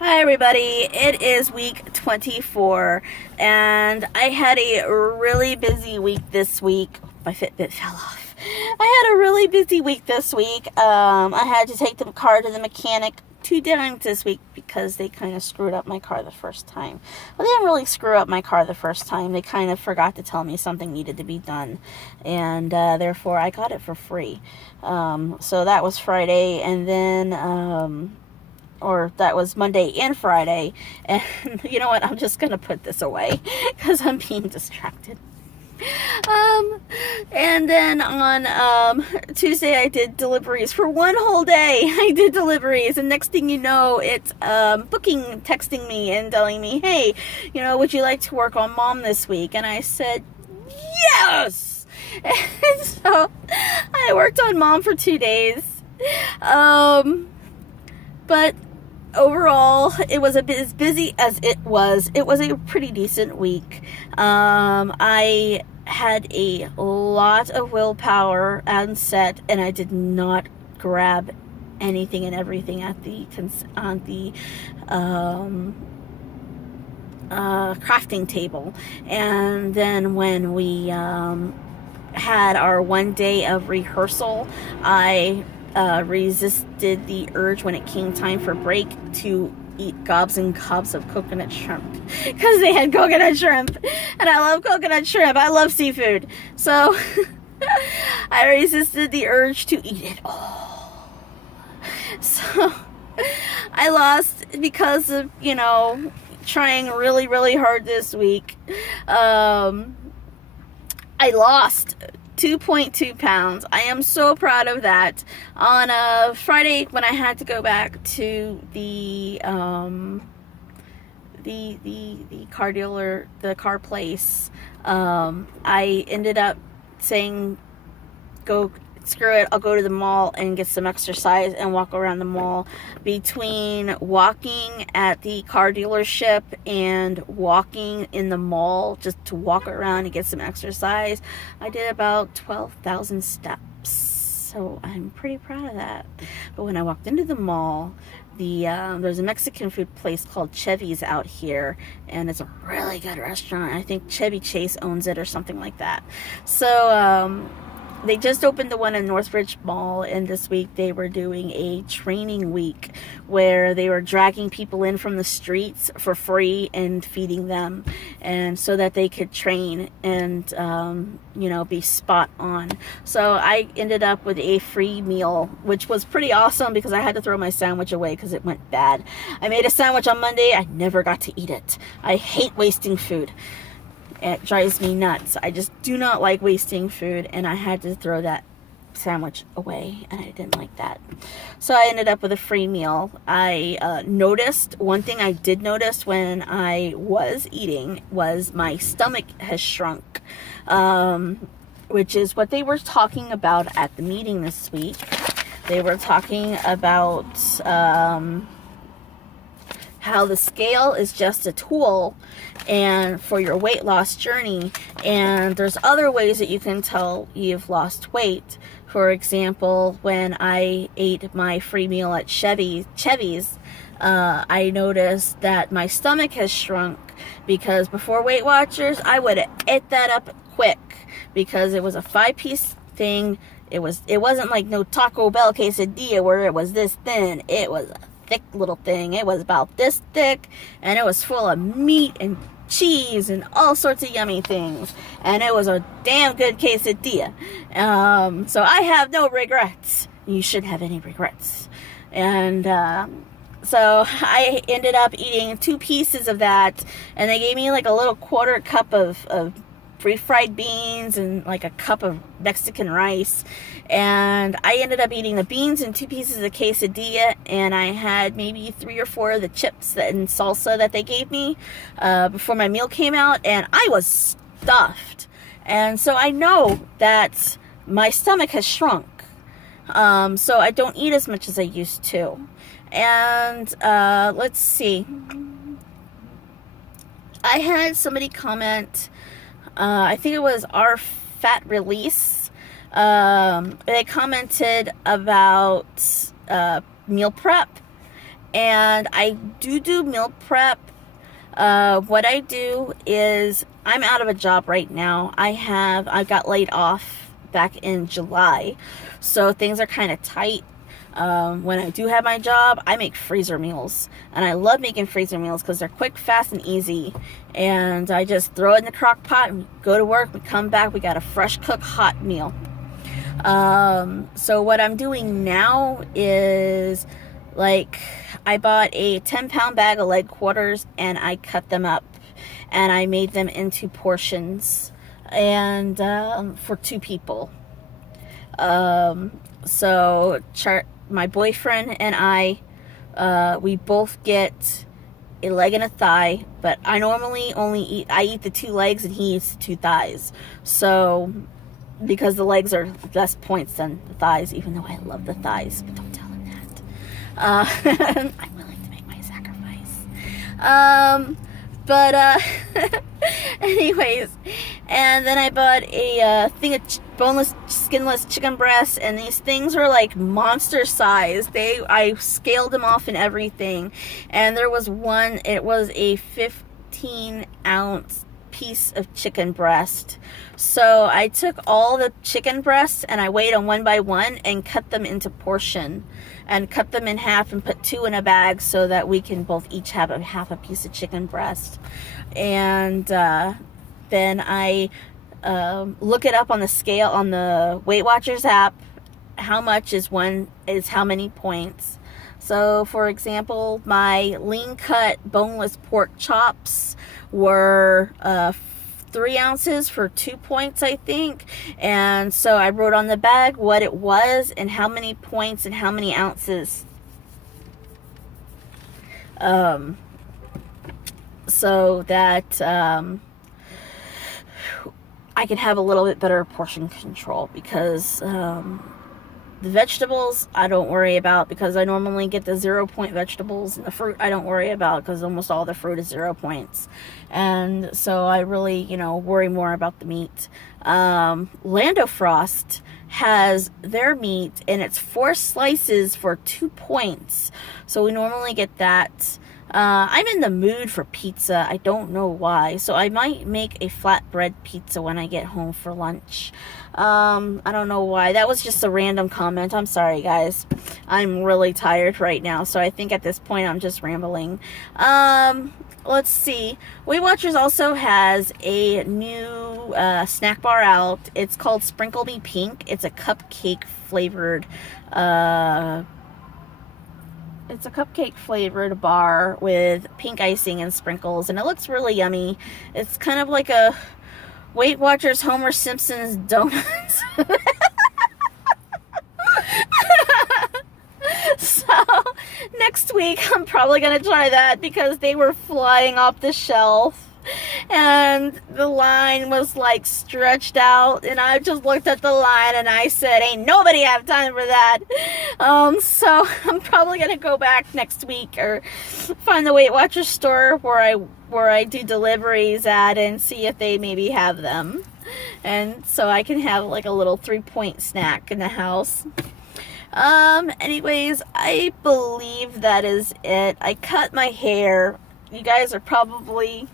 Hi everybody, it is week 24 and I had a really busy week this week. My Fitbit fell off. I had a really busy week this week. I had to take the car to the mechanic 2 times this week because they kind of screwed up my car the first time. Well, they didn't really screw up my car the first time. They kind of forgot to tell me something needed to be done, and therefore I got it for free. So that was Friday, and then or that was Monday and Friday. And you know what? I'm just going to put this away because I'm being distracted. And then on Tuesday, I did deliveries for one whole day. I did deliveries, and next thing you know, it's Booking texting me and telling me, hey, would you like to work on Mom this week? And I said, yes! And so I worked on Mom for 2 days. But overall, it was as busy as it was. It was a pretty decent week. I had a lot of willpower on set, and I did not grab anything and everything at the crafting table. And then when we had our 1 day of rehearsal, I resisted the urge when it came time for break to eat gobs and gobs of coconut shrimp because they had coconut shrimp, and I love coconut shrimp. I love seafood, so I resisted the urge to eat it all. So I lost because of trying really, really hard this week. I lost 2.2 pounds. I am so proud of that. On a Friday, when I had to go back to the car dealer, the car place, I ended up saying, go, screw it, I'll go to the mall and get some exercise and walk around the mall. Between walking at the car dealership and walking in the mall just to walk around and get some exercise, I did about 12,000 steps. So I'm pretty proud of that. But when I walked into the mall, there's a Mexican food place called Chevy's out here, and it's a really good restaurant. I think Chevy Chase owns it or something like that. So they just opened the one in Northridge Mall, and this week they were doing a training week where they were dragging people in from the streets for free and feeding them, and so that they could train and be spot on. So I ended up with a free meal, which was pretty awesome because I had to throw my sandwich away because it went bad. I made a sandwich on Monday. I never got to eat it. I hate wasting food. It drives me nuts. I just do not like wasting food, and I had to throw that sandwich away, and I didn't like that. So I ended up with a free meal. I noticed, one thing I did notice when I was eating was my stomach has shrunk, which is what they were talking about at the meeting this week. They were talking about how the scale is just a tool and for your weight loss journey, and there's other ways that you can tell you've lost weight. For example, when I ate my free meal at Chevy's, I noticed that my stomach has shrunk because before Weight Watchers, I would have ate that up quick because it was a 5-piece thing. It wasn't like no Taco Bell quesadilla where it was this thin. It was a thick little thing. It was about this thick, and it was full of meat and cheese and all sorts of yummy things, and it was a damn good quesadilla. So I have no regrets. You shouldn't have any regrets. And so I ended up eating 2 pieces of that, and they gave me like a little quarter cup of refried beans and like a cup of Mexican rice, and I ended up eating the beans and 2 pieces of quesadilla, and I had maybe 3 or 4 of the chips and salsa that they gave me before my meal came out, and I was stuffed. And so I know that my stomach has shrunk, so I don't eat as much as I used to. And let's see, I had somebody comment, I think it was our Fat Release. They commented about meal prep, And I do meal prep. What I do is, I'm out of a job right now. I got laid off back in July, so things are kind of tight. When I do have my job, I make freezer meals, and I love making freezer meals because they're quick, fast, and easy. And I just throw it in the crock pot and go to work. We come back, we got a fresh cooked hot meal. So what I'm doing now is, like, I bought a 10-pound bag of leg quarters and I cut them up and I made them into portions, and for 2 people. So my boyfriend and I, we both get a leg and a thigh, but I normally I eat the 2 legs and he eats the 2 thighs. So, because the legs are less points than the thighs, even though I love the thighs, but don't tell him that. I'm willing to make my sacrifice. Anyways, and then I bought a thing of boneless, skinless chicken breasts, and these things were like monster size. I scaled them off and everything, and there was one, it was a 15-ounce piece of chicken breast. So I took all the chicken breasts and I weighed them one by one and cut them into portion, and cut them in half and put 2 in a bag so that we can both each have half a piece of chicken breast. And then I look it up on the scale on the Weight Watchers app, how much is how many points. So, for example, my lean cut boneless pork chops were 3 ounces for 2 points, I think. And so I wrote on the bag what it was and how many points and how many ounces. So that I can have a little bit better portion control, because the vegetables I don't worry about, because I normally get the 0-point vegetables, and the fruit I don't worry about because almost all the fruit is 0 points. And so I really, worry more about the meat. Lando Frost has their meat and it's 4 slices for 2 points. So we normally get that. I'm in the mood for pizza. I don't know why. So I might make a flatbread pizza when I get home for lunch. I don't know why. That was just a random comment. I'm sorry, guys. I'm really tired right now. So I think at this point I'm just rambling. Let's see. Weight Watchers also has a new snack bar out. It's called Sprinkle Me Pink. It's a cupcake flavored bar with pink icing and sprinkles, and it looks really yummy. It's kind of like a Weight Watchers Homer Simpson's donuts. So next week I'm probably gonna try that, because they were flying off the shelf and the line was like stretched out, and I just looked at the line and I said, ain't nobody have time for that. So I'm probably gonna go back next week or find the Weight Watchers store where I do deliveries at and see if they maybe have them, and so I can have like a little 3-point snack in the house. Anyways, I believe that is it. I cut my hair. You guys are probably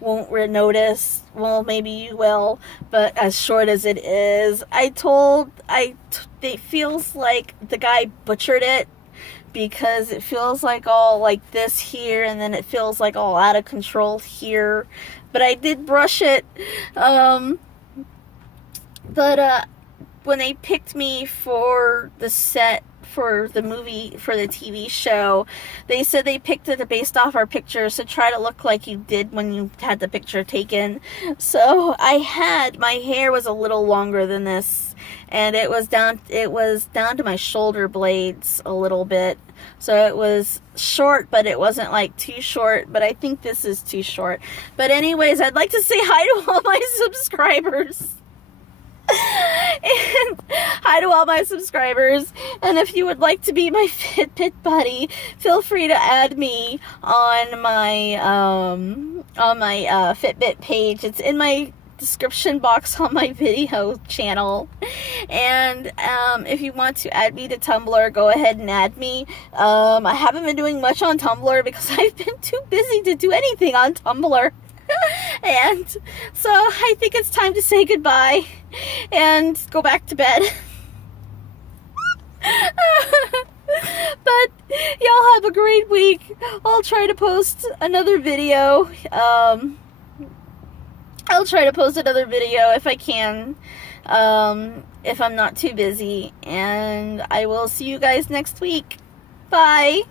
won't notice. Well, maybe you will, but as short as it is, it feels like the guy butchered it, because it feels like all like this here, and then it feels like all out of control here. But I did brush it. When they picked me for the set for the movie, for the TV show, they said they picked it based off our pictures to try to look like you did when you had the picture taken. So my hair was a little longer than this, and it was down to my shoulder blades a little bit. So it was short, but it wasn't like too short, but I think this is too short. But anyways, I'd like to say hi to all my subscribers. And hi to all my subscribers, and if you would like to be my Fitbit buddy, feel free to add me on my Fitbit page. It's in my description box on my video channel. And if you want to add me to Tumblr, go ahead and add me. I haven't been doing much on Tumblr because I've been too busy to do anything on Tumblr. And so I think it's time to say goodbye and go back to bed. But y'all have a great week. I'll try to post another video. I'll try to post another video if I can, if I'm not too busy. And I will see you guys next week. Bye.